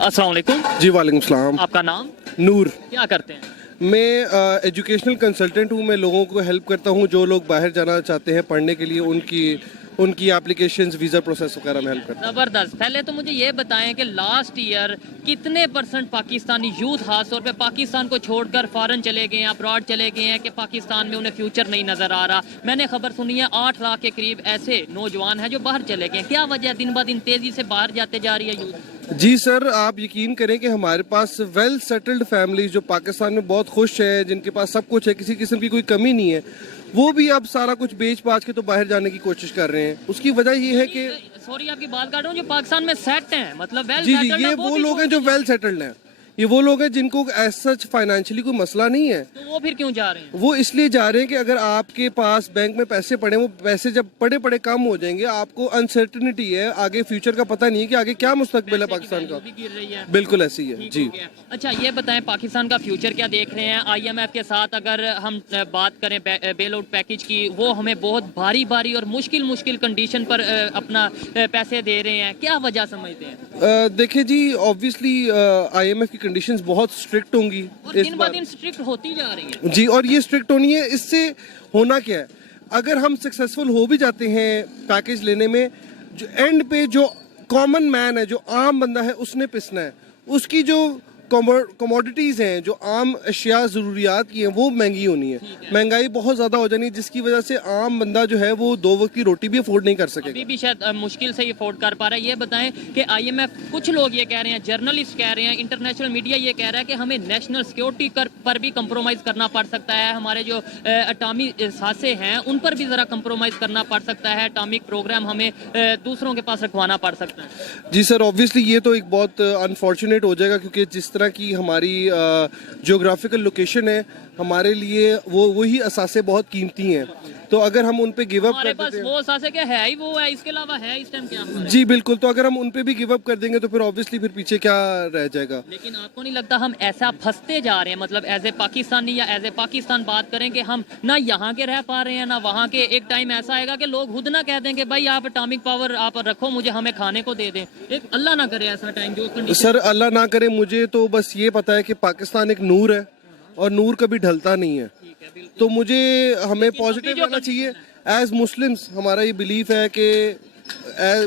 अस्सलाम वालेकुम। जी वालेकुम सलाम। आपका नाम? नूर। क्या करते हैं? मैं एजुकेशनल कंसल्टेंट हूँ। मैं लोगों को हेल्प करता हूँ जो लोग बाहर जाना चाहते हैं पढ़ने के लिए, उनकी एप्लीकेशंस, वीज़ा प्रोसेस वगैरह में हेल्प करता हूँ। ज़बरदस्त। पहले तो मुझे ये बताएं कि लास्ट ईयर कितने % पाकिस्तानी यूथ खास तौर पे पाकिस्तान को छोड़कर फॉरेन चले गए हैं, अब्रॉड चले गए हैं कि पाकिस्तान में उन्हें फ्यूचर नहीं नज़र आ रहा। मैंने खबर सुनी है 8 लाख के करीब ऐसे नौजवान हैं जो बाहर चले गए हैं। क्या वजह, दिन ब दिन तेज़ी से बाहर जाते जा रही है यूथ? जी सर, आप यकीन करें कि हमारे पास वेल सेटल्ड फैमिलीज जो पाकिस्तान में बहुत खुश है, जिनके पास सब कुछ है, किसी किस्म की कोई कमी नहीं है, वो भी अब सारा कुछ बेच बाच के तो बाहर जाने की कोशिश कर रहे हैं। उसकी वजह ये है कि सॉरी आपकी बात काट रहा हूँ, जो पाकिस्तान में सेट हैं, मतलब वेल जी जी, सेटल्ड ये हैं, वो भी लोग हैं जो वेल सेटल्ड हैं। ये वो लोग हैं जिनको एज सच फाइनेंशियली कोई मसला नहीं है। तो वो फिर क्यों जा रहे हैं? वो इसलिए जा रहे हैं कि अगर आपके पास बैंक में पैसे पड़े, वो पैसे जब पड़े पड़े कम हो जाएंगे, आपको अनसर्टिनिटी है, आगे फ्यूचर का पता नहीं है कि आगे क्या मुस्तकबिल है पाकिस्तान का। भी गिर रही है। बिल्कुल ऐसी है जी। अच्छा ये बताएं, पाकिस्तान का फ्यूचर क्या देख रहे हैं? IMF के साथ अगर हम बात करें बेल आउट पैकेज की, वो हमें बहुत भारी भारी और मुश्किल कंडीशन पर अपना पैसे दे रहे हैं। क्या वजह समझते हैं? देखिए जी, ऑब्वियसली IMF की कंडीशंस बहुत स्ट्रिक्ट होंगी और इस दिन ब बार दिन स्ट्रिक्ट होती जा रही है जी। और ये स्ट्रिक्ट होनी है। इससे होना क्या है, अगर हम सक्सेसफुल हो भी जाते हैं पैकेज लेने में, जो एंड पे जो कॉमन मैन है, जो आम बंदा है, उसने पिसना है। उसकी जो कमोडिटीज़ हैं, जो आम अशिया ज़रूरियात की हैं, वो महंगी होनी है। महंगाई बहुत ज़्यादा हो जानी है, जिसकी वजह से आम बंदा जो है वो 2 वक्त की रोटी भी अफोर्ड नहीं कर सकेगा। अभी भी शायद मुश्किल से ये अफोर्ड कर पा रहा है। ये बताएं कि IMF, कुछ लोग ये कह रहे हैं, जर्नलिस्ट कह रहे हैं, इंटरनेशनल मीडिया ये कह रहा है कि हमें नेशनल सिक्योरिटी पर भी कंप्रोमाइज़ करना पड़ सकता है। हमारे जो अटामी सासे हैं उन पर भी ज़रा कंप्रोमाइज़ करना पड़ सकता है। अटामिक प्रोग्राम हमें दूसरों के पास रखवाना पड़ सकता है। जी सर, ऑब्वियसली ये तो एक बहुत अनफॉर्चुनेट हो जाएगा, क्योंकि जिस तरह की हमारी जियोग्राफिकल लोकेशन है, हमारे लिए वही असासे बहुत कीमती हैं। तो अगर हम उन पे गिव अप कर देते हैं, वो असासे क्या है ही वो है, इसके अलावा है इस टाइम क्या? जी बिल्कुल, तो अगर हम उन पे भी गिव अप कर देंगे तो फिर ऑब्वियसली फिर पीछे क्या रह जाएगा। लेकिन आपको नहीं लगता हम ऐसा फंसते जा रहे हैं, मतलब एज ए पाकिस्तानी या एज ए पाकिस्तान बात करें कि हम ना यहाँ के रह पा रहे हैं ना वहाँ के? एक टाइम ऐसा आएगा कि लोग खुद ना कह दें कि भाई आप एटॉमिक पावर आप रखो, मुझे हमें खाने को दे दें। एक अल्लाह ना करे ऐसा टाइम जो सर, अल्लाह ना करे। मुझे तो बस ये पता है कि पाकिस्तान एक नूर है और नूर कभी ढलता नहीं है। तो मुझे हमें पॉजिटिव रहना चाहिए। एज मुस्लिम्स हमारा ये बिलीफ है कि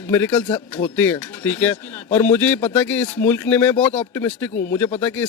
मिरेकल्स होते हैं, ठीक है। और मुझे पता है कि इस मुल्क ने, मैं बहुत ऑप्टिमिस्टिक हूँ, मुझे पता है कि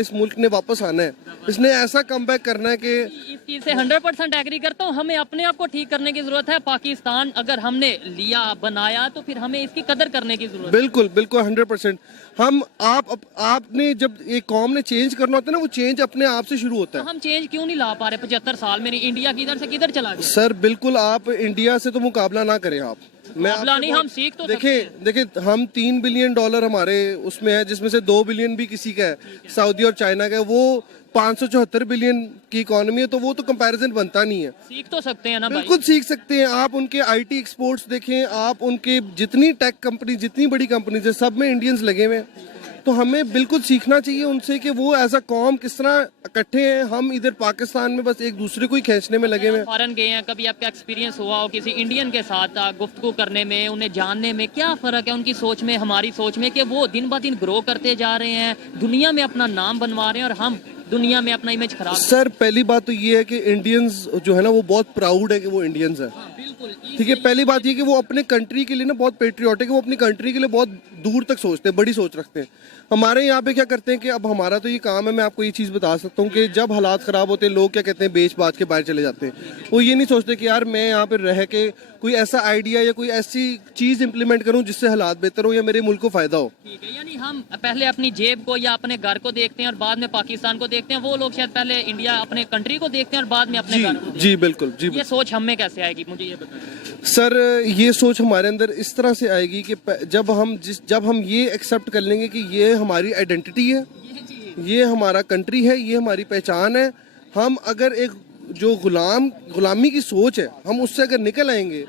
इस मुल्क ने वापस आना है। इसने ऐसा कमबैक करना है कि इस चीज़ से 100% एग्री करता हूँ। हमें अपने आप को ठीक करने की जरूरत है। पाकिस्तान अगर हमने लिया, बनाया, तो फिर हमें इसकी कदर करने की जरूरत है। बिल्कुल बिल्कुल 100%। हम आपने जब एक कौम ने चेंज करना होता है ना, वो चेंज अपने आप से शुरू होता है। तो हम चेंज क्यों नहीं ला पा रहे? 75 साल में इंडिया किधर से किधर चला गया? सर बिल्कुल, आप इंडिया से तो मुकाबला ना करें। आप नहीं, हम सीख तो देखिए हम $3 बिलियन हमारे उसमें है, जिसमें से 2 बिलियन भी किसी का है, सऊदी और चाइना का है। वो 574 बिलियन की इकोनॉमी है, तो वो तो कंपैरिजन बनता नहीं है। सीख तो सकते हैं ना भाई? बिल्कुल सीख सकते हैं। आप उनके IT एक्सपोर्ट्स देखें, आप उनके जितनी टेक कंपनी, जितनी बड़ी कंपनीज है, सब में इंडियंस लगे हुए हैं। तो हमें बिल्कुल सीखना चाहिए उनसे कि वो एज अ कॉम किस तरह इकट्ठे हैं। हम इधर पाकिस्तान में बस एक दूसरे को ही खींचने में लगे हुए। फॉरेन गए हैं, कभी आपका एक्सपीरियंस हुआ हो किसी इंडियन के साथ गुफ्तगू करने में, उन्हें जानने में? क्या फ़र्क है उनकी सोच में, हमारी सोच में, कि वो दिन ब दिन ग्रो करते जा रहे हैं, दुनिया में अपना नाम बनवा रहे हैं, और हम दुनिया में अपना इमेज खराब? सर पहली बात तो ये है कि इंडियंस जो है ना, वो बहुत प्राउड है कि वो इंडियंस है। बिल्कुल, ठीक है। पहली बात ये कि वो अपने कंट्री के लिए ना बहुत पेट्रियाटिक है, वो अपनी कंट्री के लिए बहुत दूर तक सोचते हैं, बड़ी सोच रखते हैं। हमारे यहाँ पे क्या करते हैं कि अब हमारा तो ये काम है, मैं आपको ये चीज़ बता सकता हूँ कि जब हालात ख़राब होते हैं, लोग क्या कहते हैं, बेच बाच के बाहर चले जाते हैं। वो ये नहीं सोचते कि यार मैं यहाँ पे रह के कोई ऐसा आइडिया या कोई ऐसी चीज़ इंप्लीमेंट करूँ जिससे हालात बेहतर हो या मेरे मुल्क को फ़ायदा हो। ठीक है, यानी हम पहले अपनी जेब को या अपने घर को देखते हैं और बाद में पाकिस्तान को देखते हैं। वो लोग शायद पहले इंडिया, अपने कंट्री को देखते हैं और बाद में अपने घर को देखते हैं। जी बिल्कुल जी। ये सोच हमें कैसे आएगी, मुझे ये बताएं। सर ये सोच हमारे अंदर इस तरह से आएगी कि जब हम ये एक्सेप्ट कर लेंगे कि ये हमारी आइडेंटिटी है, ये हमारा कंट्री है, ये हमारी पहचान है। हम अगर एक जो गुलामी की सोच है, हम उससे अगर निकल आएंगे,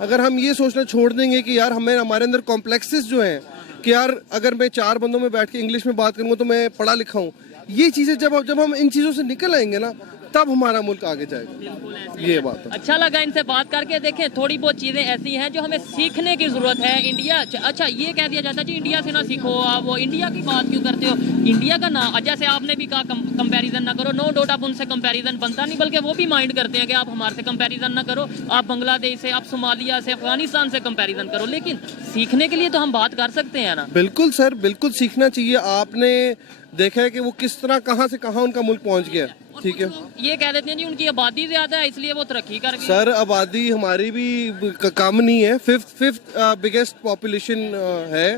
अगर हम ये सोचना छोड़ देंगे कि यार हमारे अंदर कॉम्प्लेक्सेस जो हैं कि यार अगर मैं 4 बंदों में बैठ के इंग्लिश में बात करूंगा तो मैं पढ़ा लिखा हूँ, ये चीज़ें जब हम इन चीज़ों से निकल आएंगे ना, तब हमारा मुल्क आगे जाएगा। ये बात है। अच्छा लगा इनसे बात करके। देखें, थोड़ी बहुत चीजें ऐसी हैं जो हमें सीखने की जरूरत है। इंडिया, अच्छा ये कह दिया जाता है जी इंडिया से ना सीखो, आप वो इंडिया की बात क्यों करते हो? इंडिया का ना, जैसे आपने भी कहा कंपैरिजन ना करो, नो डाउट आप उनसे कंपैरिजन बनता नहीं, बल्कि वो भी माइंड करते हैं कि आप हमारे से कंपैरिजन ना करो, आप बांग्लादेश से, आप सोमालिया से, अफगानिस्तान से कंपैरिजन करो। लेकिन सीखने के लिए तो हम बात कर सकते हैं ना। बिल्कुल सर, बिल्कुल सीखना चाहिए। आपने देखा है कि वो किस तरह कहाँ से कहाँ उनका मुल्क पहुंच गया, ठीक है। ये कह देते हैं जी उनकी आबादी ज्यादा है इसलिए वो तरक्की कर गए। सर आबादी हमारी भी कम नहीं है, फिफ्थ बिगेस्ट पॉपुलेशन है,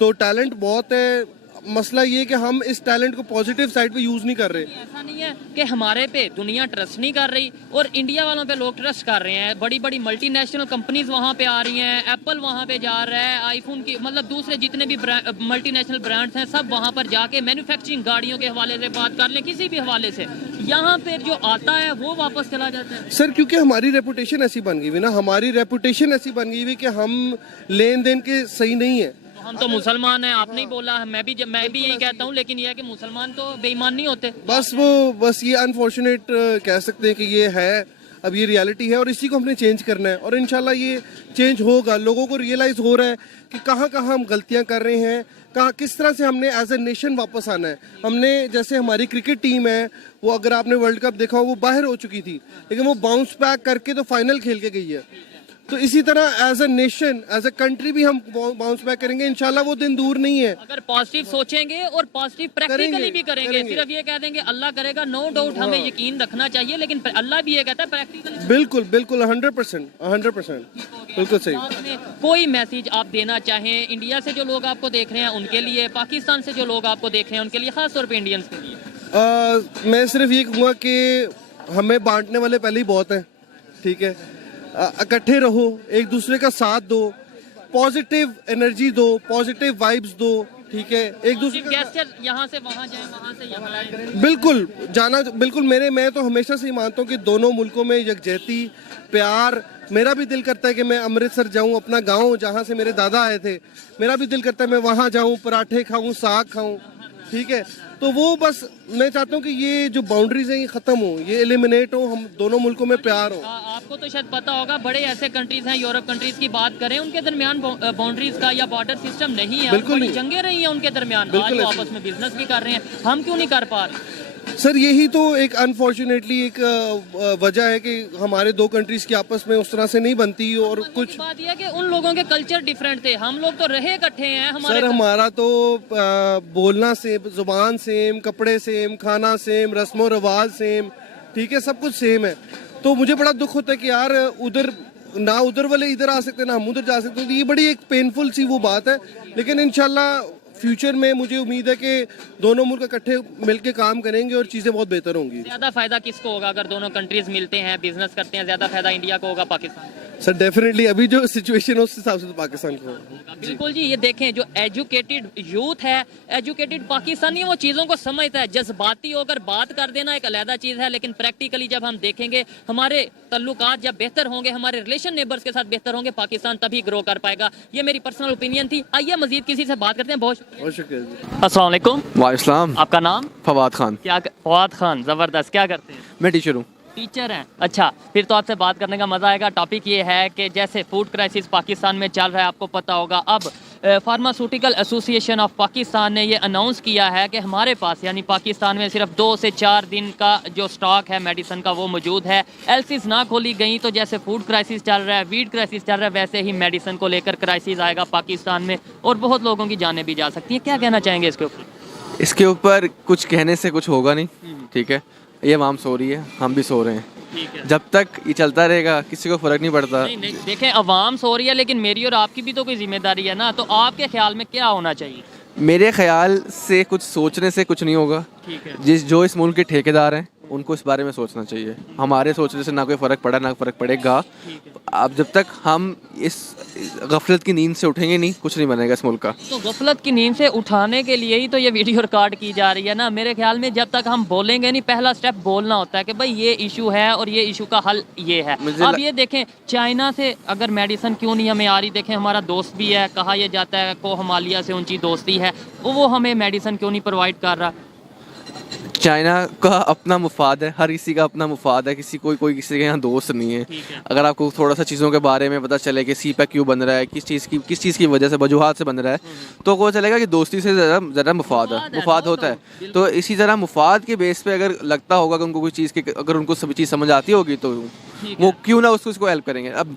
तो टैलेंट बहुत है। मसला ये कि हम इस टैलेंट को पॉजिटिव साइड पे यूज नहीं कर रहे। ऐसा नहीं है कि हमारे पे दुनिया ट्रस्ट नहीं कर रही और इंडिया वालों पे लोग ट्रस्ट कर रहे हैं। बड़ी बड़ी मल्टीनेशनल कंपनीज वहाँ पे आ रही हैं, एप्पल वहाँ पे जा रहा है, आईफोन की मतलब दूसरे जितने भी मल्टीनेशनल ब्रांड्स हैं सब वहाँ पर जाके मैन्युफैक्चरिंग, गाड़ियों के हवाले से बात कर लें, किसी भी हवाले से, यहाँ पे जो आता है वो वापस चला जाता है। सर क्योंकि हमारी रेपुटेशन ऐसी बन गई हुई ना, हमारी रेपुटेशन ऐसी बन गई हुई कि हम लेन देन के सही नहीं है। हम तो मुसलमान हैं, आपने ही बोला, मैं भी यही कहता हूँ, लेकिन यह है कि मुसलमान तो बेईमान नहीं होते। बस ये अनफॉर्चुनेट कह सकते हैं कि ये है, अब ये रियलिटी है और इसी को हमने चेंज करना है और इंशाल्लाह ये चेंज होगा। लोगों को रियलाइज हो रहा है कि कहाँ कहाँ हम गलतियाँ कर रहे हैं, कहाँ किस तरह से हमने एज ए नेशन वापस आना है। हमने जैसे हमारी क्रिकेट टीम है, वो अगर आपने वर्ल्ड कप देखा हो वो बाहर हो चुकी थी, लेकिन वो बाउंस बैक करके तो फाइनल खेल के गई है। तो इसी तरह as a nation, as a country भी हम बाउंस बैक करेंगे इंशाल्लाह। वो दिन दूर नहीं है अगर पॉजिटिव सोचेंगे और पॉजिटिव प्रैक्टिकली भी करेंगे। सिर्फ ये कह देंगे अल्लाह करेगा, नो डाउट हमें यकीन रखना चाहिए, लेकिन अल्लाह भी ये कहता है प्रैक्टिकली। बिल्कुल बिल्कुल 100% बिल्कुल सही। कोई मैसेज आप देना चाहें इंडिया से जो लोग आपको देख रहे हैं उनके लिए, पाकिस्तान से जो लोग आपको देख रहे हैं उनके लिए, खास तौर पे इंडियंस के लिए? मैं सिर्फ ये कहूँगा कि हमें बांटने वाले पहले ही बहुत हैं, ठीक है। इकट्ठे रहो, एक दूसरे का साथ दो, पॉजिटिव एनर्जी दो, पॉजिटिव वाइब्स दो, ठीक है। एक दूसरे का यहाँ से वहाँ जाए, वहाँ से यहाँ आए, बिल्कुल जाना, बिल्कुल। मैं तो हमेशा से ही मानता हूँ कि दोनों मुल्कों में यकजहती, प्यार। मेरा भी दिल करता है कि मैं अमृतसर जाऊँ, अपना गाँव जहाँ से मेरे दादा आए थे, मेरा भी दिल करता है मैं वहाँ जाऊँ, पराठे खाऊँ, साग खाऊँ, ठीक है। तो वो बस मैं चाहता हूँ कि ये जो बाउंड्रीज हैं ये खत्म हो, ये एलिमिनेट हो, हम दोनों मुल्कों में प्यार हो। आपको तो शायद पता होगा, बड़े ऐसे कंट्रीज हैं, यूरोप कंट्रीज की बात करें, उनके दरमियान बाउंड्रीज का या बॉर्डर सिस्टम नहीं है। बिल्कुल बड़ी जंगें रही हैं उनके दरमियान, आज वो आपस में बिजनेस भी कर रहे हैं, हम क्यों नहीं कर पा रहे? सर यही तो एक अनफॉर्चुनेटली एक वजह है कि हमारे दो कंट्रीज की आपस में उस तरह से नहीं बनती। और कुछ बात यह है कि उन लोगों के कल्चर डिफरेंट थे, हम लोग तो रहे इकट्ठे हैं। सर हमारा तो बोलना सेम, जुबान सेम, कपड़े सेम, खाना सेम, रस्मो रिवाज सेम, ठीक है, सब कुछ सेम है। तो मुझे बड़ा दुख होता है कि यार उधर ना उधर वाले इधर आ सकते ना हम उधर जा सकते। तो ये बड़ी एक पेनफुल सी वो बात है, लेकिन इंशाल्लाह फ्यूचर में मुझे उम्मीद है कि दोनों मुल्क इकट्ठे मिलकर काम करेंगे और चीजें बहुत बेहतर होंगी। ज्यादा फायदा किसको होगा अगर दोनों कंट्रीज मिलते हैं, बिजनेस करते हैं? ज्यादा फायदा इंडिया को होगा, पाकिस्तान? सर डेफिनेटली अभी जो सिचुएशन है उस हिसाब से तो पाकिस्तान को होगा। बिल्कुल जी, ये देखें जो एजुकेटेड यूथ है, एजुकेटेड पाकिस्तानी, वो चीज़ों को समझता है। जज्बाती होकर बात कर देना एक अलग चीज़ है, लेकिन प्रैक्टिकली जब हम देखेंगे, हमारे तल्लुकात जब बेहतर होंगे, हमारे रिलेशन नेबर्स के साथ बेहतर होंगे, पाकिस्तान तभी ग्रो कर पाएगा। ये मेरी पर्सनल ओपिनियन थी। आइए मजीद किसी से बात करते हैं। बहुत शुक्रिया जी। अस्सलाम वालेकुम। वालेकुम। आपका नाम? फवाद खान। फवाद खान, जबरदस्त। क्या करते हैं? मैं टीचर हूँ। टीचर हैं, अच्छा। फिर तो आपसे बात करने का मज़ा आएगा। टॉपिक ये है कि जैसे फूड क्राइसिस पाकिस्तान में चल रहा है, आपको पता होगा, अब फार्मास्यूटिकल एसोसिएशन ऑफ पाकिस्तान ने ये अनाउंस किया है कि हमारे पास यानी पाकिस्तान में सिर्फ 2 से 4 दिन का जो स्टॉक है मेडिसिन का वो मौजूद है। एलसीज ना खोली गई तो जैसे फूड क्राइसिस चल रहा है, वीट क्राइसिस चल रहा है, वैसे ही मेडिसिन को लेकर क्राइसिस आएगा पाकिस्तान में और बहुत लोगों की जानें भी जा सकती हैं। क्या कहना चाहेंगे इसके ऊपर? इसके ऊपर कुछ कहने से कुछ होगा नहीं, ठीक है। ये आवाम सो रही है, हम भी सो रहे हैं, ठीक है। जब तक ये चलता रहेगा किसी को फर्क नहीं पड़ता। नहीं, देखें अवाम सो रही है, लेकिन मेरी और आपकी भी तो कोई जिम्मेदारी है ना। तो आपके ख्याल में क्या होना चाहिए? मेरे ख्याल से कुछ सोचने से कुछ नहीं होगा। ठीक है। जो इस मुल्क के ठेकेदार हैं उनको इस बारे में सोचना चाहिए। हमारे सोचने से ना कोई फ़र्क पड़ा ना फ़र्क पड़ेगा। अब जब तक हम इस गफलत की नींद से उठेंगे नहीं, कुछ नहीं बनेगा इस मुल्क का। तो गफलत की नींद से उठाने के लिए ही तो ये वीडियो रिकॉर्ड की जा रही है ना। मेरे ख्याल में जब तक हम बोलेंगे नहीं, पहला स्टेप बोलना होता है कि भाई ये इशू है और ये इशू का हल ये है। अब ये देखें, चाइना से अगर मेडिसिन क्यों नहीं हमें आ रही, देखें हमारा दोस्त भी है, कहा यह जाता है को हिमालय से उनकी दोस्ती है, वो हमें मेडिसिन क्यों नहीं प्रोवाइड कर रहा? चाइना का अपना मुफाद है, हर किसी का अपना मुफाद है, कोई किसी के यहाँ दोस्त नहीं है। ठीक है। अगर आपको थोड़ा सा चीज़ों के बारे में पता चले कि सी पैक क्यों बन रहा है, किस चीज़ की वजह से वजूहात से बन रहा है, तो वो चलेगा कि दोस्ती से ज़रा मुफाद है, मुफाद होता है। तो इसी तरह मुफाद के बेस पे अगर लगता होगा कि उनको कोई चीज़ की, अगर उनको सभी चीज़ समझ आती होगी तो वो क्यों ना उसको हेल्प करेंगे। अब